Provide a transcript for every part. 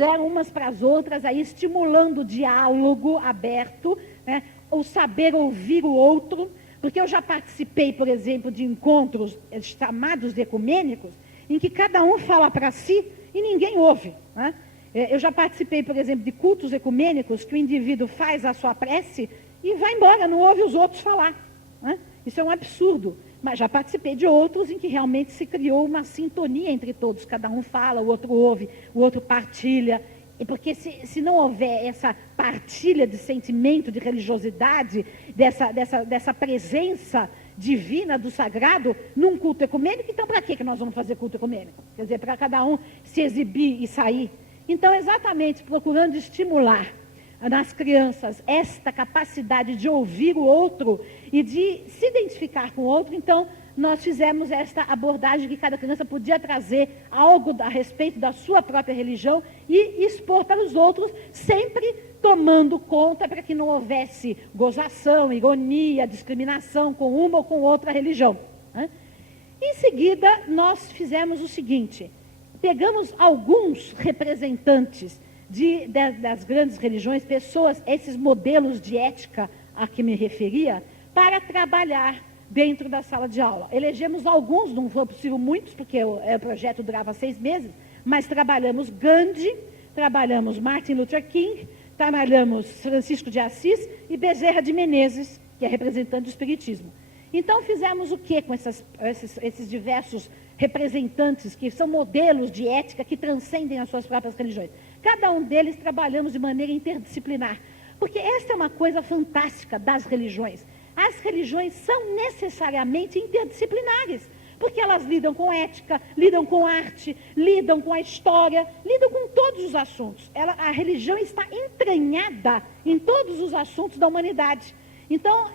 expuseram umas para as outras, aí estimulando o diálogo aberto, né, o saber ouvir o outro, porque eu já participei, por exemplo, de encontros chamados ecumênicos, em que cada um fala para si e ninguém ouve, né? Eu já participei, por exemplo, de cultos ecumênicos que o indivíduo faz a sua prece e vai embora, não ouve os outros falar, né? Isso é um absurdo. Mas já participei de outros em que realmente se criou uma sintonia entre todos. Cada um fala, o outro ouve, o outro partilha. E porque se não houver essa partilha de sentimento, de religiosidade, dessa presença divina do sagrado num culto ecumênico, então para que nós vamos fazer culto ecumênico? Quer dizer, para cada um se exibir e sair. Então, exatamente, procurando estimular nas crianças esta capacidade de ouvir o outro e de se identificar com o outro, então nós fizemos esta abordagem que cada criança podia trazer algo a respeito da sua própria religião e expor para os outros, sempre tomando conta para que não houvesse gozação, ironia, discriminação com uma ou com outra religião, né? Em seguida, nós fizemos o seguinte: pegamos alguns representantes das grandes religiões, pessoas, esses modelos de ética a que me referia, para trabalhar dentro da sala de aula. Elegemos alguns, não foi possível muitos, porque o projeto durava 6 meses, mas trabalhamos Gandhi, trabalhamos Martin Luther King, trabalhamos Francisco de Assis e Bezerra de Menezes, que é representante do Espiritismo. Então, fizemos o que com esses diversos representantes, que são modelos de ética que transcendem as suas próprias religiões? Cada um deles trabalhamos de maneira interdisciplinar, porque essa é uma coisa fantástica das religiões. As religiões são necessariamente interdisciplinares, porque elas lidam com ética, lidam com arte, lidam com a história, lidam com todos os assuntos. A religião está entranhada em todos os assuntos da humanidade. Então,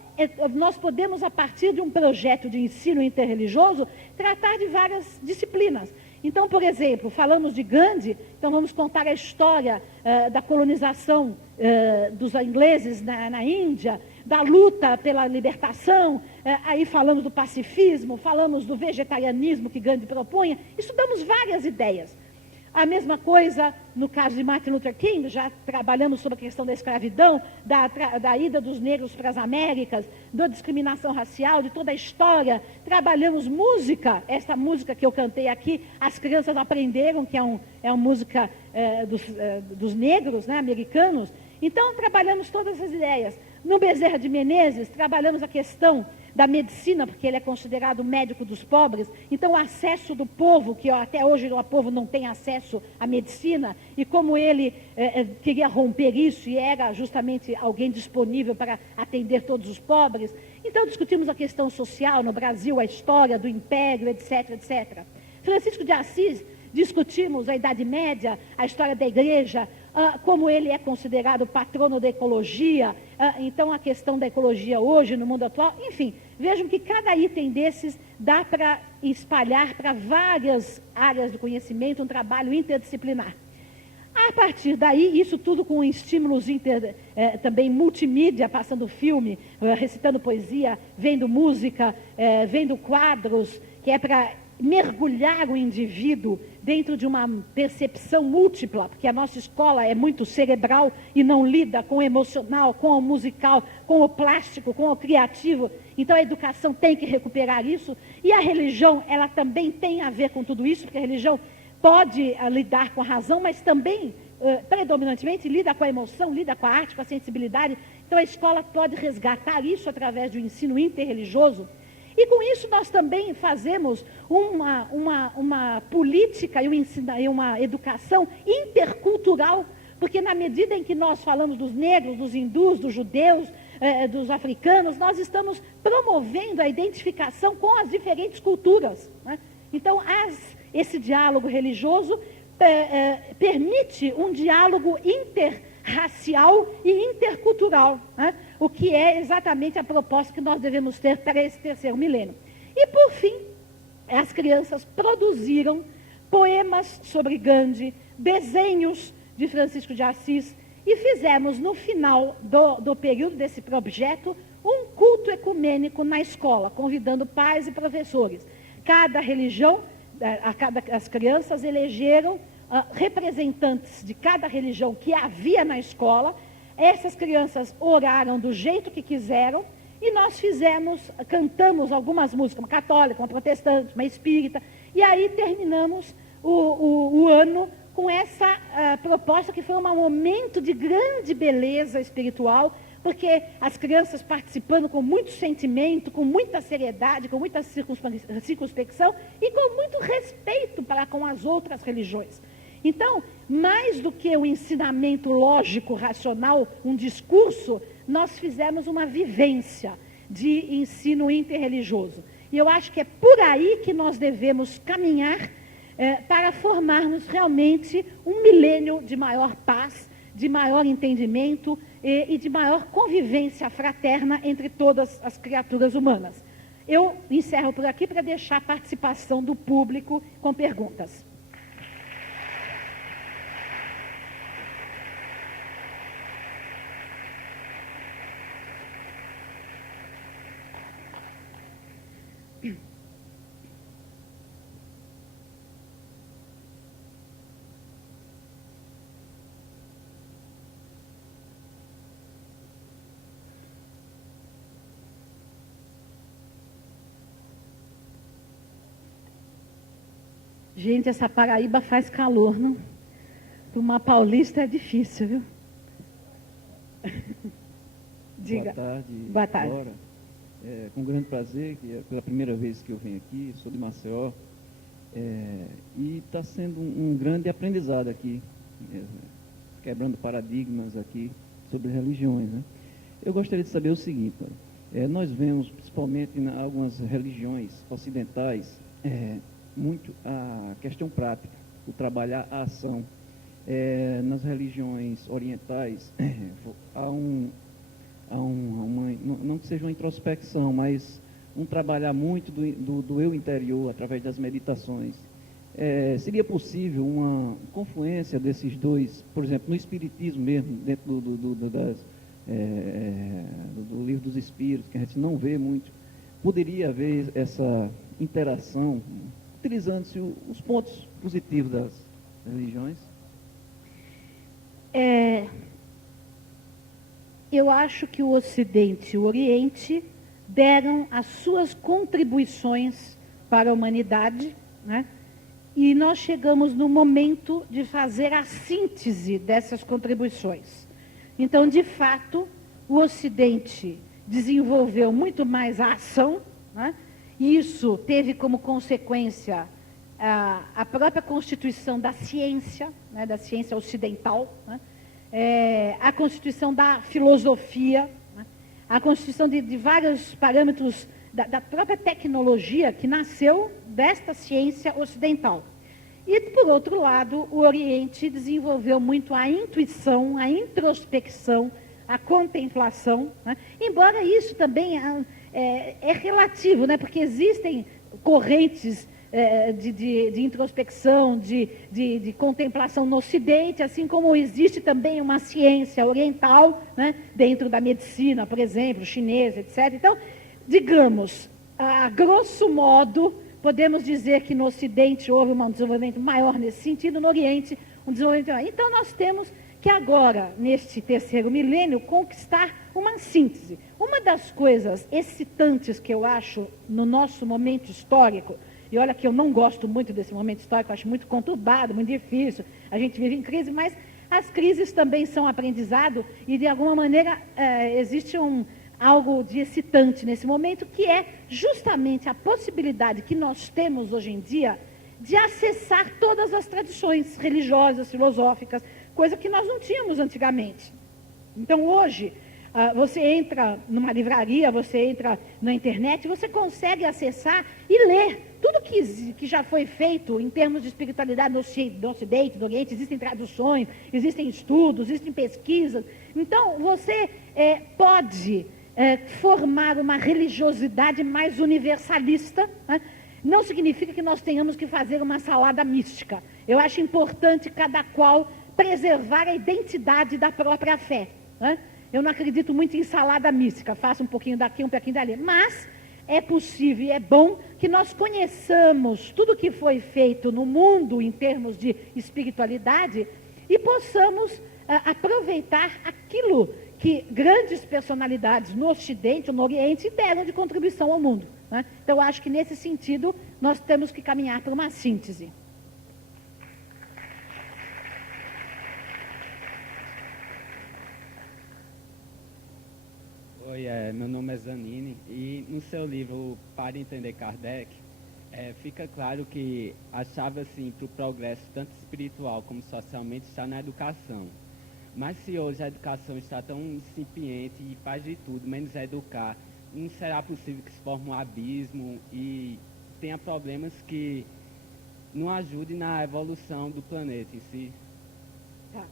nós podemos, a partir de um projeto de ensino interreligioso, tratar de várias disciplinas. Então, por exemplo, falamos de Gandhi, então vamos contar a história da colonização dos ingleses na Índia, da luta pela libertação, aí falamos do pacifismo, falamos do vegetarianismo que Gandhi propunha, estudamos várias ideias. A mesma coisa no caso de Martin Luther King, já trabalhamos sobre a questão da escravidão, da ida dos negros para as Américas, da discriminação racial, de toda a história. Trabalhamos música, essa música que eu cantei aqui, as crianças aprenderam, que é uma música dos negros, né, americanos. Então, trabalhamos todas as ideias. No Bezerra de Menezes, trabalhamos a questão da medicina, porque ele é considerado o médico dos pobres. Então, o acesso do povo, que até hoje o povo não tem acesso à medicina, e como ele queria romper isso, e era justamente alguém disponível para atender todos os pobres. Então, discutimos a questão social no Brasil, a história do império, etc, etc. Francisco de Assis, discutimos a Idade Média, a história da igreja, como ele é considerado patrono da ecologia, então a questão da ecologia hoje no mundo atual, enfim, vejam que cada item desses dá para espalhar para várias áreas do conhecimento, um trabalho interdisciplinar. A partir daí, isso tudo com estímulos também multimídia, passando filme, recitando poesia, vendo música, vendo quadros, que é para mergulhar o indivíduo dentro de uma percepção múltipla, porque a nossa escola é muito cerebral e não lida com o emocional, com o musical, com o plástico, com o criativo. Então a educação tem que recuperar isso, e a religião, ela também tem a ver com tudo isso, porque a religião pode lidar com a razão, mas também, predominantemente, lida com a emoção, lida com a arte, com a sensibilidade. Então a escola pode resgatar isso através do ensino interreligioso. E com isso nós também fazemos uma política e uma educação intercultural, porque na medida em que nós falamos dos negros, dos hindus, dos judeus, dos africanos, nós estamos promovendo a identificação com as diferentes culturas, né? Então, esse diálogo religioso permite um diálogo interracial e intercultural, né? O que é exatamente a proposta que nós devemos ter para esse terceiro milênio. E, por fim, as crianças produziram poemas sobre Gandhi, desenhos de Francisco de Assis, e fizemos, no final do período desse projeto, um culto ecumênico na escola, convidando pais e professores. Cada religião, as crianças elegeram representantes de cada religião que havia na escola. Essas crianças oraram do jeito que quiseram e nós cantamos algumas músicas, uma católica, uma protestante, uma espírita, e aí terminamos o ano com essa proposta que foi um momento de grande beleza espiritual, porque as crianças participando com muito sentimento, com muita seriedade, com muita circunspecção e com muito respeito para com as outras religiões. Então, mais do que um ensinamento lógico, racional, um discurso, nós fizemos uma vivência de ensino interreligioso. E eu acho que é por aí que nós devemos caminhar para formarmos realmente um milênio de maior paz, de maior entendimento e de maior convivência fraterna entre todas as criaturas humanas. Eu encerro por aqui para deixar a participação do público com perguntas. Gente, essa Paraíba faz calor, não? Para uma paulista é difícil, viu? Diga. Boa tarde. Boa tarde. Laura. Com grande prazer, que é pela primeira vez que eu venho aqui, sou de Maceió, e está sendo um grande aprendizado aqui, quebrando paradigmas aqui sobre religiões, né? Eu gostaria de saber o seguinte, nós vemos, principalmente em algumas religiões ocidentais, muito a questão prática, o trabalhar a ação. Nas religiões orientais, há não que seja uma introspecção, mas um trabalhar muito do eu interior, através das meditações. Seria possível uma confluência desses dois, por exemplo, no Espiritismo mesmo, dentro do Livro dos Espíritos, que a gente não vê muito, poderia haver essa interação, utilizando-se os pontos positivos das religiões? Eu acho que o Ocidente e o Oriente deram as suas contribuições para a humanidade, né? E nós chegamos no momento de fazer a síntese dessas contribuições. Então, de fato, o Ocidente desenvolveu muito mais a ação, né? Isso teve como consequência a própria constituição da ciência, né, da ciência ocidental, né? A constituição da filosofia, né? A constituição de vários parâmetros da própria tecnologia que nasceu desta ciência ocidental. E, por outro lado, o Oriente desenvolveu muito a intuição, a introspecção, a contemplação, né? Embora isso também é relativo, né? Porque existem correntes de introspecção, de contemplação no Ocidente, assim como existe também uma ciência oriental, né? Dentro da medicina, por exemplo, chinesa, etc. Então, digamos, a grosso modo, podemos dizer que no Ocidente houve um desenvolvimento maior nesse sentido, no Oriente um desenvolvimento maior. Então, nós temos que agora, neste terceiro milênio, conquistar uma síntese. Uma das coisas excitantes que eu acho no nosso momento histórico, e olha que eu não gosto muito desse momento histórico, acho muito conturbado, muito difícil, a gente vive em crise, mas as crises também são aprendizado e, de alguma maneira, existe algo de excitante nesse momento, que é justamente a possibilidade que nós temos hoje em dia de acessar todas as tradições religiosas, filosóficas, coisa que nós não tínhamos antigamente. Então, hoje, você entra numa livraria, você entra na internet, você consegue acessar e ler tudo que já foi feito em termos de espiritualidade no Ocidente, no Oriente. Existem traduções, existem estudos, existem pesquisas. Então, você pode formar uma religiosidade mais universalista, né? Não significa que nós tenhamos que fazer uma salada mística. Eu acho importante cada qual preservar a identidade da própria fé, né? Eu não acredito muito em salada mística, faço um pouquinho daqui, um pouquinho dali, mas é possível e é bom que nós conheçamos tudo que foi feito no mundo em termos de espiritualidade e possamos aproveitar aquilo que grandes personalidades no Ocidente ou no Oriente deram de contribuição ao mundo, né? Então, acho que nesse sentido nós temos que caminhar para uma síntese. Oi, meu nome é Zanini e no seu livro Para Entender Kardec, fica claro que a chave assim, para o progresso tanto espiritual como socialmente está na educação. Mas se hoje a educação está tão incipiente e faz de tudo, menos educar, não será possível que se forme um abismo e tenha problemas que não ajudem na evolução do planeta em si? Tá.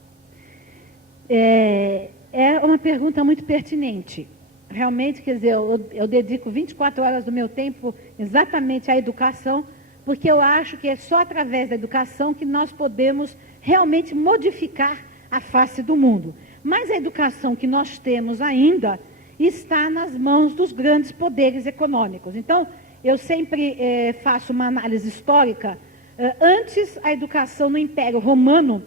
É uma pergunta muito pertinente. Realmente, quer dizer, eu dedico 24 horas do meu tempo exatamente à educação, porque eu acho que é só através da educação que nós podemos realmente modificar a face do mundo. Mas a educação que nós temos ainda está nas mãos dos grandes poderes econômicos. Então, eu sempre faço uma análise histórica. Antes, a educação no Império Romano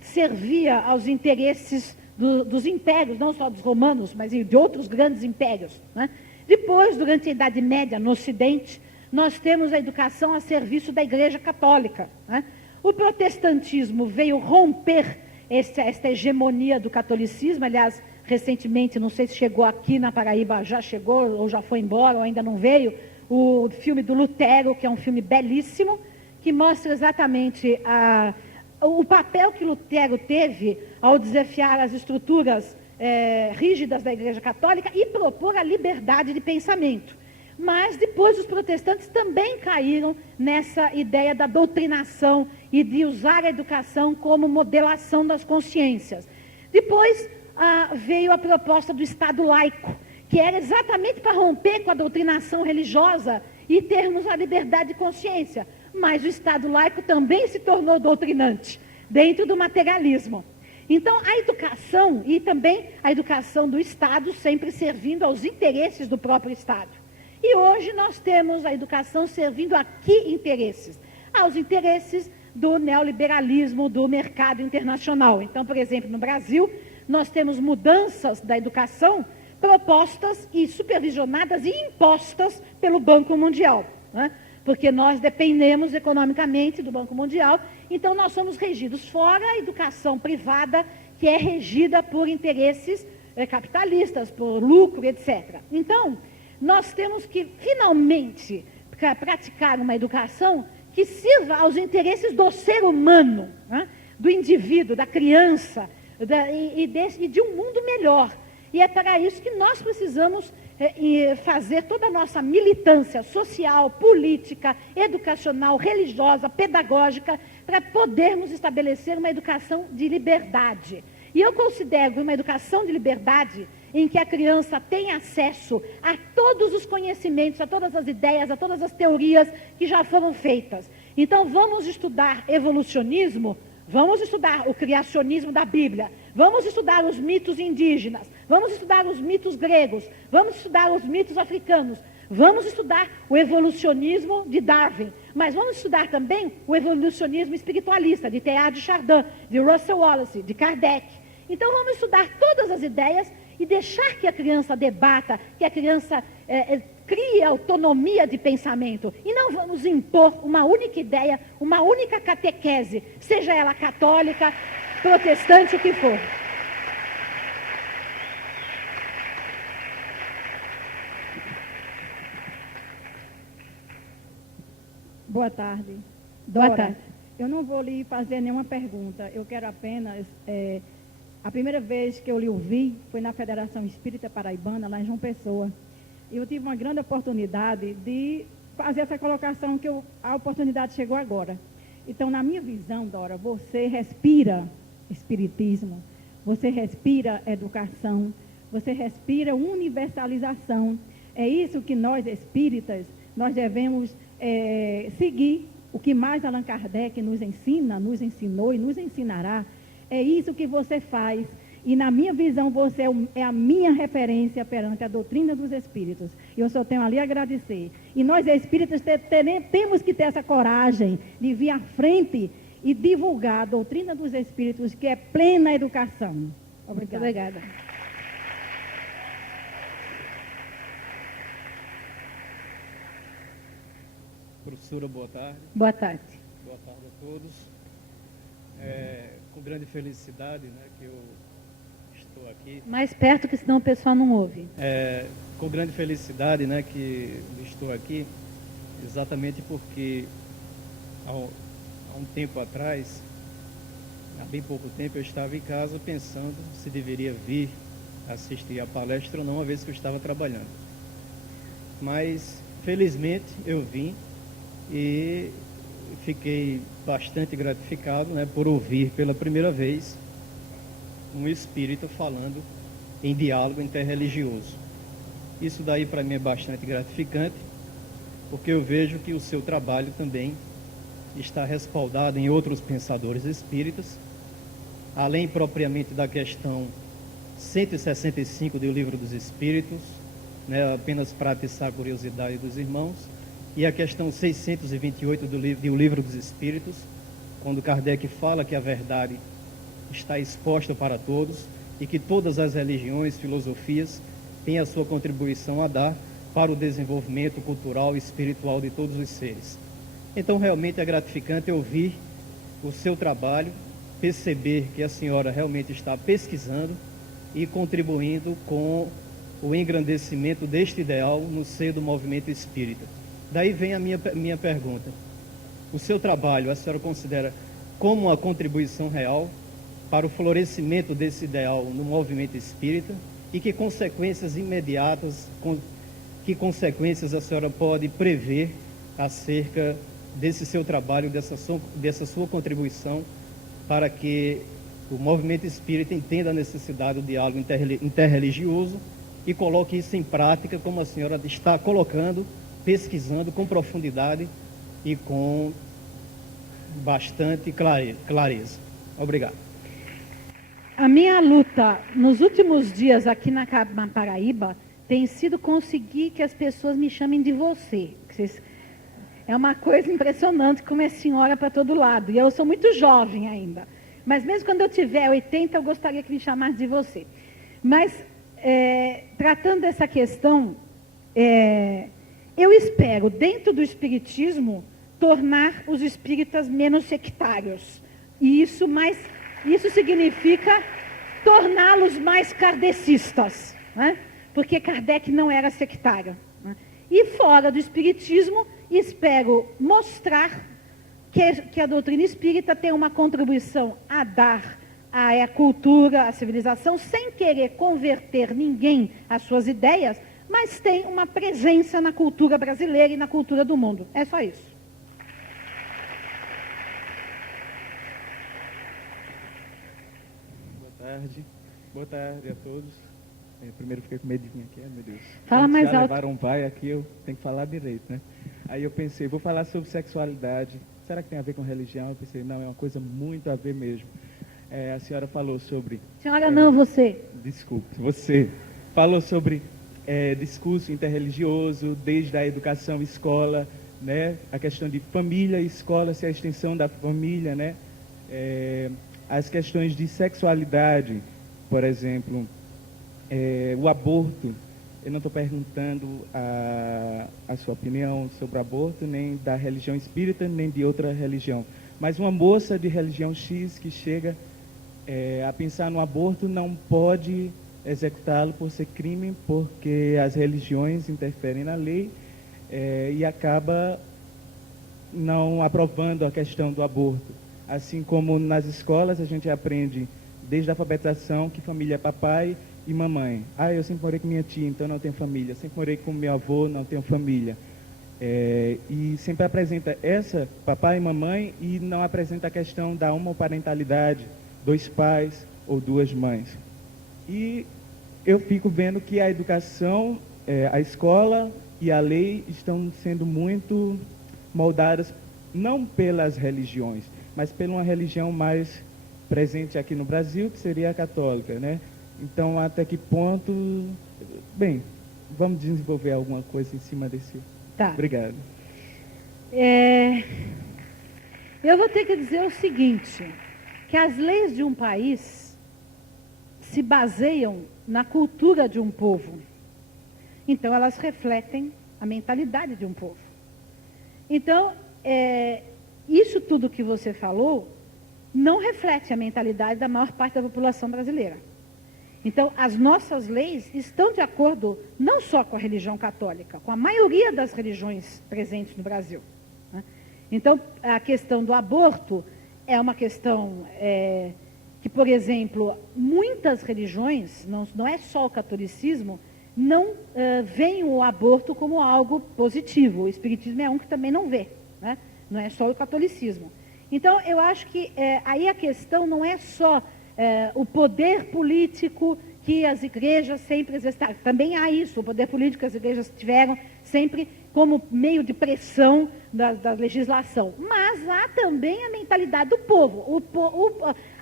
servia aos interesses dos impérios, não só dos romanos, mas de outros grandes impérios, né? Depois, durante a Idade Média, no Ocidente, nós temos a educação a serviço da Igreja Católica, né? O protestantismo veio romper esta hegemonia do catolicismo. Aliás, recentemente, não sei se chegou aqui na Paraíba, já chegou ou já foi embora ou ainda não veio, o filme do Lutero, que é um filme belíssimo, que mostra exatamente o papel que Lutero teve ao desafiar as estruturas rígidas da Igreja Católica e propor a liberdade de pensamento. Mas depois os protestantes também caíram nessa ideia da doutrinação e de usar a educação como modelação das consciências. Depois veio a proposta do Estado laico, que era exatamente para romper com a doutrinação religiosa e termos a liberdade de consciência. Mas o Estado laico também se tornou doutrinante, dentro do materialismo. Então, a educação, e também a educação do Estado, sempre servindo aos interesses do próprio Estado. E hoje nós temos a educação servindo a que interesses? Aos interesses do neoliberalismo, do mercado internacional. Então, por exemplo, no Brasil, nós temos mudanças da educação propostas e supervisionadas e impostas pelo Banco Mundial, né? Porque nós dependemos economicamente do Banco Mundial, então nós somos regidos, fora a educação privada, que é regida por interesses capitalistas, por lucro, etc. Então, nós temos que, finalmente, praticar uma educação que sirva aos interesses do ser humano, né? Do indivíduo, da criança, e de um mundo melhor. E é para isso que nós precisamos fazer toda a nossa militância social, política, educacional, religiosa, pedagógica, para podermos estabelecer uma educação de liberdade. E eu considero uma educação de liberdade em que a criança tem acesso a todos os conhecimentos, a todas as ideias, a todas as teorias que já foram feitas. Então, vamos estudar evolucionismo, vamos estudar o criacionismo da Bíblia, vamos estudar os mitos indígenas, vamos estudar os mitos gregos, vamos estudar os mitos africanos, vamos estudar o evolucionismo de Darwin, mas vamos estudar também o evolucionismo espiritualista de Teilhard de Chardin, de Russell Wallace, de Kardec. Então, vamos estudar todas as ideias e deixar que a criança debata, que a criança crie autonomia de pensamento. E não vamos impor uma única ideia, uma única catequese, seja ela católica, protestante, o que for. Boa tarde. Boa tarde. Eu não vou lhe fazer nenhuma pergunta, eu quero apenas... a primeira vez que eu lhe ouvi foi na Federação Espírita Paraibana, lá em João Pessoa. E eu tive uma grande oportunidade de fazer essa colocação, que a oportunidade chegou agora. Então, na minha visão, Dora, você respira espiritismo, você respira educação, você respira universalização. É isso que nós espíritas, nós devemos seguir. O que mais Allan Kardec nos ensina, nos ensinou e nos ensinará, é isso que você faz. E na minha visão, você é a minha referência perante a doutrina dos espíritos. E eu só tenho ali a agradecer. E nós espíritas temos que ter essa coragem de vir à frente e divulgar a doutrina dos espíritos, que é plena educação. Muito obrigada. Professora, boa tarde. Boa tarde. Boa tarde a todos. Com grande felicidade, né, que eu estou aqui. Mais perto, que senão o pessoal não ouve. Com grande felicidade, né, que estou aqui, exatamente porque há um tempo atrás, há bem pouco tempo, eu estava em casa pensando se deveria vir assistir a palestra ou não, uma vez que eu estava trabalhando. Mas, felizmente, eu vim e fiquei bastante gratificado, né, por ouvir pela primeira vez um espírito falando em diálogo interreligioso. Isso daí para mim é bastante gratificante, porque eu vejo que o seu trabalho também está respaldado em outros pensadores espíritas, além propriamente da questão 165 do Livro dos Espíritos, né, apenas para atiçar a curiosidade dos irmãos, e a questão 628 do Livro dos Espíritos, quando Kardec fala que a verdade está exposta para todos e que todas as religiões, filosofias têm a sua contribuição a dar para o desenvolvimento cultural e espiritual de todos os seres. Então, realmente é gratificante ouvir o seu trabalho, perceber que a senhora realmente está pesquisando e contribuindo com o engrandecimento deste ideal no seio do movimento espírita. Daí vem a minha pergunta. O seu trabalho, a senhora considera como uma contribuição real para o florescimento desse ideal no movimento espírita? E que consequências imediatas, que consequências a senhora pode prever acerca desse seu trabalho, dessa sua contribuição, para que o movimento espírita entenda a necessidade do diálogo interreligioso e coloque isso em prática, como a senhora está colocando, pesquisando com profundidade e com bastante clareza. Obrigado. A minha luta nos últimos dias aqui na Paraíba tem sido conseguir que as pessoas me chamem de você. É uma coisa impressionante como é senhora para todo lado. E eu sou muito jovem ainda. Mas mesmo quando eu tiver 80, eu gostaria que me chamasse de você. Mas, tratando dessa questão, eu espero, dentro do espiritismo, tornar os espíritas menos sectários. E isso significa torná-los mais kardecistas, né? Porque Kardec não era sectário, né? E fora do espiritismo, espero mostrar que a doutrina espírita tem uma contribuição a dar à cultura, à civilização, sem querer converter ninguém às suas ideias, mas tem uma presença na cultura brasileira e na cultura do mundo. É só isso. Boa tarde a todos. Primeiro fiquei com medo de vir aqui, meu Deus. Fala mais alto. Levaram um pai aqui, eu tenho que falar direito, né? Aí eu pensei, vou falar sobre sexualidade. Será que tem a ver com religião? Eu pensei, não, é uma coisa muito a ver mesmo. A senhora falou sobre... Senhora não, você. Desculpe, você falou sobre discurso interreligioso, desde a educação, escola, né? A questão de família e escola, se é a extensão da família, né? As questões de sexualidade, por exemplo, o aborto. Eu não estou perguntando a sua opinião sobre o aborto, nem da religião espírita, nem de outra religião. Mas uma moça de religião X que chega a pensar no aborto não pode executá-lo por ser crime, porque as religiões interferem na lei e acaba não aprovando a questão do aborto. Assim como nas escolas a gente aprende desde a alfabetização que família é papai e mamãe. Eu sempre morei com minha tia, então não tenho família. Sempre morei com meu avô, não tenho família. E sempre apresenta papai e mamãe, e não apresenta a questão da homoparentalidade, 2 pais ou 2 mães. E eu fico vendo que a educação, a escola e a lei estão sendo muito moldadas, não pelas religiões, mas pela uma religião mais presente aqui no Brasil, que seria a católica, né? Então, até que ponto... Bem, vamos desenvolver alguma coisa em cima desse... Tá. Obrigado. Eu vou ter que dizer o seguinte, que as leis de um país se baseiam na cultura de um povo. Então, elas refletem a mentalidade de um povo. Então, isso tudo que você falou não reflete a mentalidade da maior parte da população brasileira. Então, as nossas leis estão de acordo não só com a religião católica, com a maioria das religiões presentes no Brasil, né? Então, a questão do aborto é uma questão que, por exemplo, muitas religiões, não é só o catolicismo, não veem o aborto como algo positivo. O espiritismo é um que também não vê, né? Não é só o catolicismo. Então, eu acho que aí a questão não é só o poder político que as igrejas sempre exercitaram. Também há isso, o poder político que as igrejas tiveram sempre como meio de pressão da legislação. Mas há também a mentalidade do povo.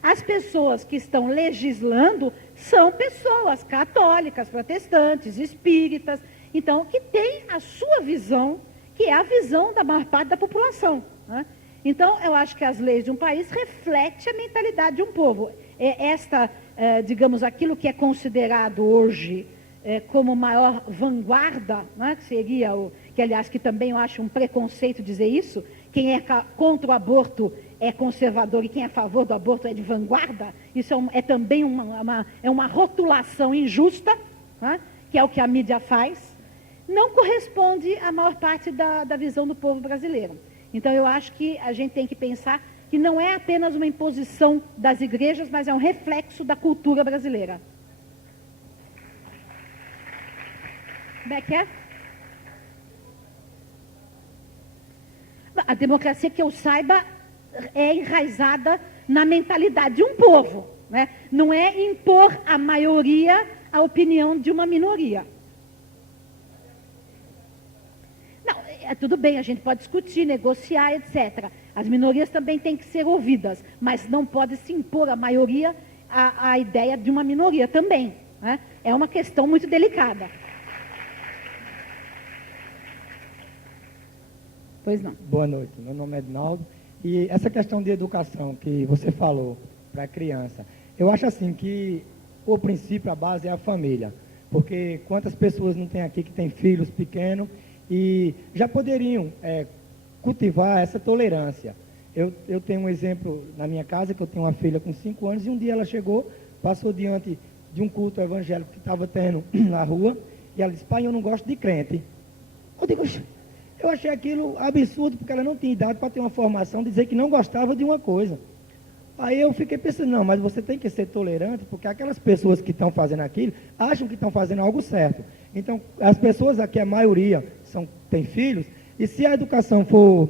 As pessoas que estão legislando são pessoas católicas, protestantes, espíritas, então, que têm a sua visão, que é a visão da maior parte da população, né? Então, eu acho que as leis de um país refletem a mentalidade de um povo. Digamos, aquilo que é considerado hoje como maior vanguarda, né, que seria que aliás, que também eu acho um preconceito dizer isso, quem é contra o aborto é conservador e quem é a favor do aborto é de vanguarda, isso é também uma rotulação injusta, né, que é o que a mídia faz, não corresponde à maior parte da visão do povo brasileiro. Então, eu acho que a gente tem que pensar que não é apenas uma imposição das igrejas, mas é um reflexo da cultura brasileira. Como é que é? A democracia, que eu saiba, é enraizada na mentalidade de um povo, né? Não é impor à maioria a opinião de uma minoria. Tudo bem, a gente pode discutir, negociar, etc. As minorias também têm que ser ouvidas, mas não pode se impor à maioria a ideia de uma minoria também, né? É uma questão muito delicada. Pois não. Boa noite, meu nome é Ednaldo. E essa questão de educação que você falou para a criança, eu acho assim que o princípio, a base é a família. Porque quantas pessoas não tem aqui que têm filhos pequenos e já poderiam cultivar essa tolerância. Eu tenho um exemplo na minha casa, que eu tenho uma filha com 5 anos, e um dia ela chegou, passou diante de um culto evangélico que estava tendo na rua, e ela disse: pai, eu não gosto de crente. Eu digo, eu achei aquilo absurdo, porque ela não tinha idade para ter uma formação, dizer que não gostava de uma coisa. Aí eu fiquei pensando, não, mas você tem que ser tolerante, porque aquelas pessoas que estão fazendo aquilo, acham que estão fazendo algo certo. Então, as pessoas aqui, a maioria, têm filhos, e se a educação for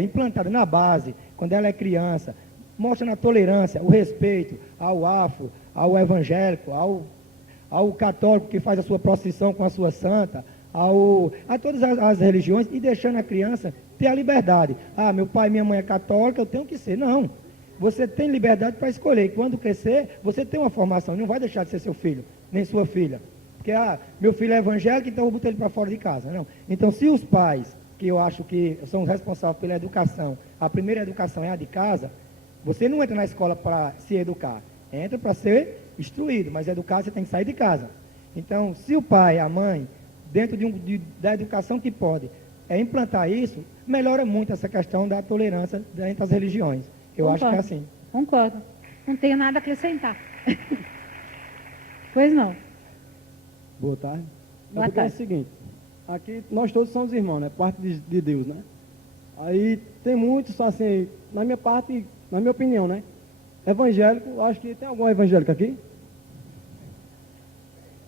implantada na base, quando ela é criança, mostra na tolerância, o respeito ao afro, ao evangélico, ao católico que faz a sua procissão com a sua santa, a todas as religiões, e deixando a criança ter a liberdade. Ah, meu pai e minha mãe é católica, eu tenho que ser. Não. Você tem liberdade para escolher. E quando crescer, você tem uma formação. Não vai deixar de ser seu filho, nem sua filha. Porque, meu filho é evangélico, então eu vou botar ele para fora de casa. Não. Então, se os pais, que eu acho que são responsáveis pela educação, a primeira educação é a de casa, você não entra na escola para se educar. Entra para ser instruído, mas educar você tem que sair de casa. Então, se o pai, a mãe, dentro da educação que pode implantar isso, melhora muito essa questão da tolerância entre as religiões. Eu acho que é assim. Concordo. Não tenho nada a acrescentar. Pois não. Boa tarde. Boa tarde. É o seguinte, aqui nós todos somos irmãos, né? Parte de Deus, né? Aí tem muitos, assim, na minha parte, na minha opinião, né? Evangélico, acho que tem algum evangélico aqui?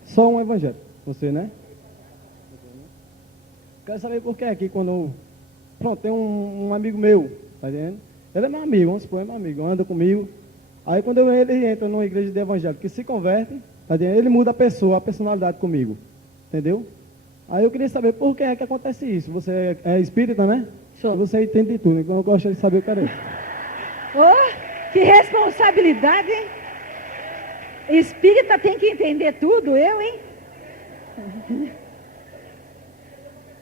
Só um evangélico, você, né? Quero saber por que aqui, quando... Pronto, tem um amigo meu, tá entendendo? Ele é meu amigo, vamos supor, é meu amigo, anda comigo. Aí quando ele entra numa igreja de evangélico que se converte, tá entendendo? Ele muda a personalidade comigo, entendeu? Aí eu queria saber por que é que acontece isso. Você é espírita, né? Sou. Você entende de tudo, então eu gostaria de saber o que era isso. Que responsabilidade, hein? Espírita tem que entender tudo, eu, hein?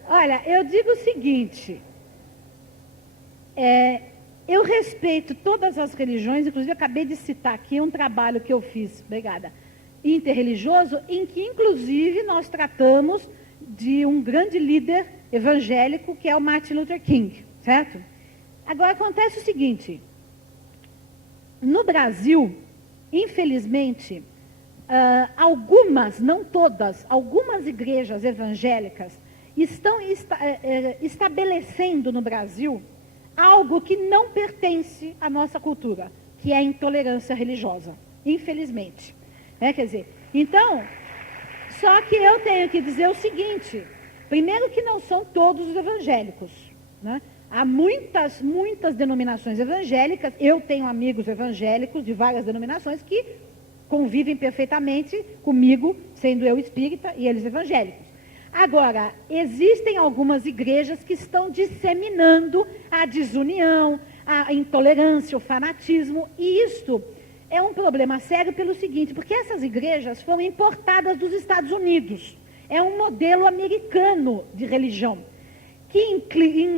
Olha, eu digo o seguinte, eu respeito todas as religiões, inclusive acabei de citar aqui um trabalho que eu fiz, obrigada, interreligioso, em que inclusive nós tratamos de um grande líder evangélico, que é o Martin Luther King, certo? Agora acontece o seguinte, no Brasil, infelizmente, algumas, não todas, algumas igrejas evangélicas estão estabelecendo no Brasil algo que não pertence à nossa cultura, que é a intolerância religiosa, infelizmente. Quer dizer, então, só que eu tenho que dizer o seguinte, primeiro que não são todos os evangélicos, né? Há muitas denominações evangélicas, eu tenho amigos evangélicos de várias denominações que convivem perfeitamente comigo, sendo eu espírita e eles evangélicos. Agora, existem algumas igrejas que estão disseminando a desunião, a intolerância, o fanatismo, e isto é um problema sério pelo seguinte, porque essas igrejas foram importadas dos Estados Unidos, é um modelo americano de religião, que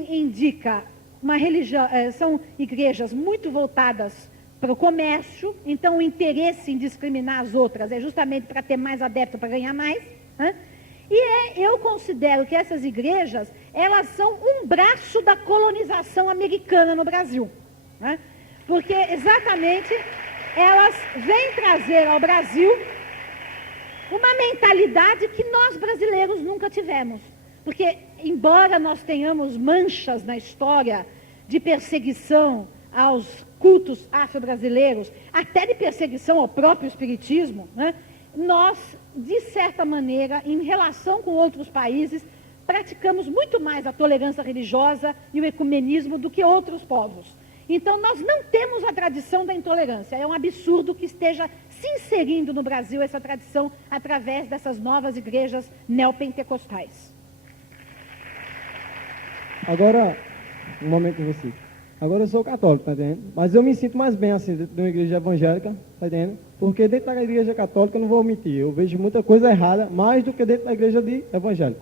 indica uma religião, são igrejas muito voltadas para o comércio, então o interesse em discriminar as outras é justamente para ter mais adeptos, para ganhar mais, né? Eu considero que essas igrejas, elas são um braço da colonização americana no Brasil, né? Porque exatamente elas vêm trazer ao Brasil uma mentalidade que nós brasileiros nunca tivemos. Porque, embora nós tenhamos manchas na história de perseguição aos cultos afro-brasileiros, até de perseguição ao próprio espiritismo, né, nós, de certa maneira, em relação com outros países, praticamos muito mais a tolerância religiosa e o ecumenismo do que outros povos. Então, nós não temos a tradição da intolerância. É um absurdo que esteja se inserindo no Brasil essa tradição através dessas novas igrejas neopentecostais. Agora, um momento com você. Agora eu sou católico, tá entendendo? Mas eu me sinto mais bem assim dentro de uma igreja evangélica, tá entendendo? Porque dentro da igreja católica, eu não vou mentir, eu vejo muita coisa errada, mais do que dentro da igreja de evangélica.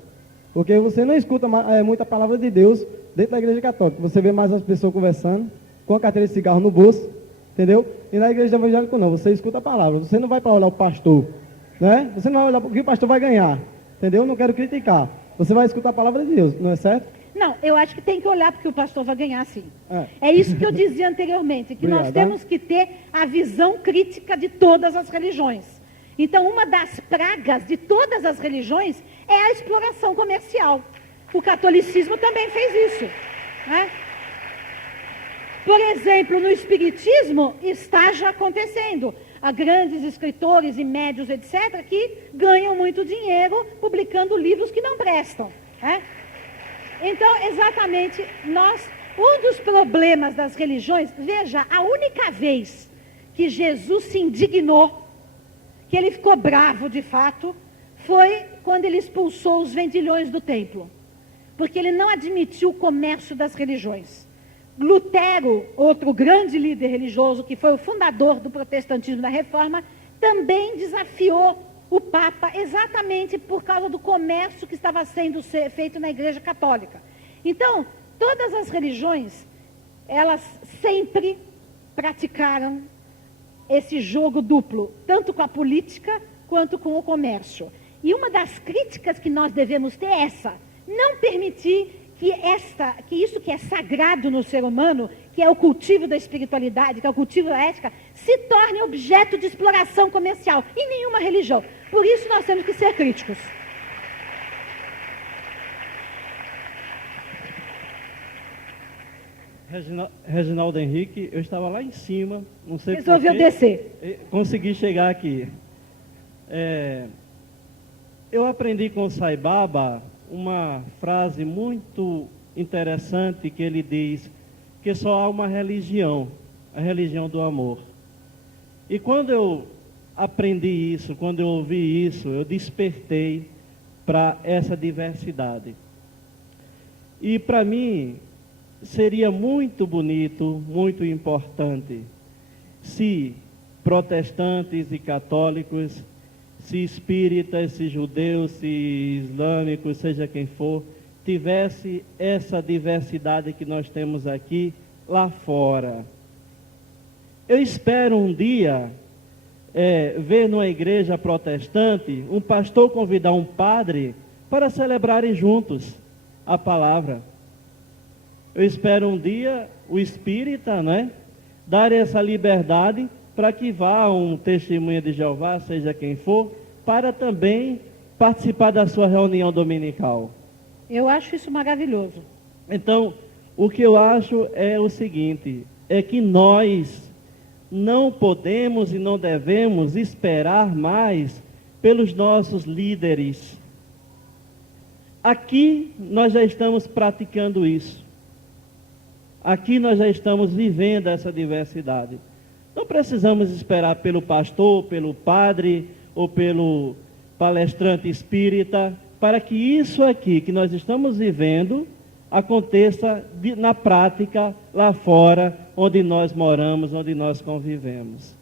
Porque você não escuta muita palavra de Deus dentro da igreja católica. Você vê mais as pessoas conversando, com a carteira de cigarro no bolso, entendeu? E na igreja evangélica não, você escuta a palavra. Você não vai para olhar o pastor, né? Você não vai olhar o que o pastor vai ganhar, entendeu? Não quero criticar. Você vai escutar a palavra de Deus, não é certo? Não, eu acho que tem que olhar porque o pastor vai ganhar, sim. É isso que eu dizia anteriormente, que nós temos que ter a visão crítica de todas as religiões. Então, uma das pragas de todas as religiões é a exploração comercial. O catolicismo também fez isso, né? Por exemplo, no espiritismo está já acontecendo. Há grandes escritores e médios, etc., que ganham muito dinheiro publicando livros que não prestam, né? Então, exatamente, um dos problemas das religiões, veja, a única vez que Jesus se indignou, que ele ficou bravo de fato, foi quando ele expulsou os vendilhões do templo, porque ele não admitiu o comércio das religiões. Lutero, outro grande líder religioso, que foi o fundador do protestantismo da Reforma, também desafiou o Papa exatamente por causa do comércio que estava sendo feito na Igreja Católica. Então, todas as religiões, elas sempre praticaram esse jogo duplo, tanto com a política quanto com o comércio. E uma das críticas que nós devemos ter é essa, não permitir que isso que é sagrado no ser humano, que é o cultivo da espiritualidade, que é o cultivo da ética, se torne objeto de exploração comercial em nenhuma religião. Por isso nós temos que ser críticos. Reginaldo Henrique, eu estava lá em cima, não sei resolveu descer. Consegui chegar aqui. Eu aprendi com o Sai Baba uma frase muito interessante que ele diz que só há uma religião, a religião do amor. E quando eu aprendi isso, quando eu ouvi isso, eu despertei para essa diversidade. E para mim seria muito bonito, muito importante se protestantes e católicos, se espíritas, se judeus, se islâmicos, seja quem for, tivesse essa diversidade que nós temos aqui lá fora. Eu espero um dia ver numa igreja protestante um pastor convidar um padre para celebrarem juntos a palavra. Eu espero um dia o espírita, né, dar essa liberdade para que vá um testemunha de Jeová, seja quem for, para também participar da sua reunião dominical. Eu acho isso maravilhoso. Então, o que eu acho é o seguinte, é que nós não podemos e não devemos esperar mais pelos nossos líderes. Aqui nós já estamos praticando isso. Aqui nós já estamos vivendo essa diversidade. Não precisamos esperar pelo pastor, pelo padre ou pelo palestrante espírita para que isso aqui que nós estamos vivendo aconteça na prática lá fora, onde nós moramos, onde nós convivemos.